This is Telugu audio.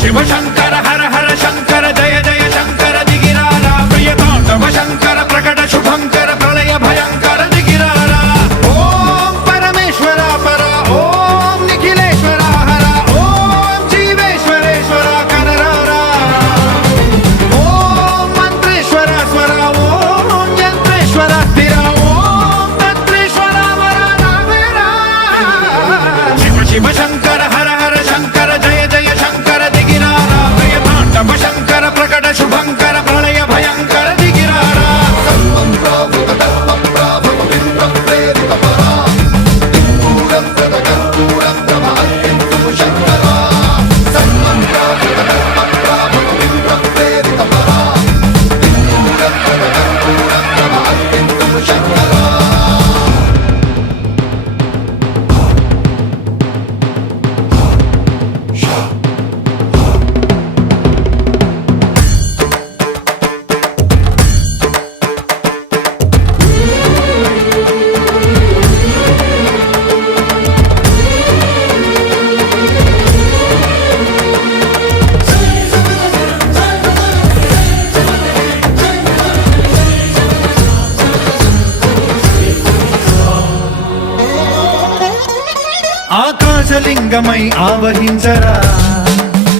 శివ శంకర హర హర శంకర జయ జయ శంకర దిగిరారా ప్రియతాండవ శంకర ప్రకట శుభంకర ప్రళయ భయంకర దిగిరారా ఓం పరమేశ్వర పర ఓం నిఖిలేశ్వర హర ఓం జీవేశ్వరేశ్వర కనరారా ఓం మంత్రేశ్వర స్వర ఓం యంత్రేశ్వర స్థిర ఓం తంత్రేశ్వర వర నావేరా శివ శివ శంకర హర హర శంకర జయ జయ శంకర దిగిరారా ప్రియతాండవ శంకర ప్రకట శుభంకర ప్రళయ భయంకర దిగిరారా ఆకాశలింగమై ఆవహించరా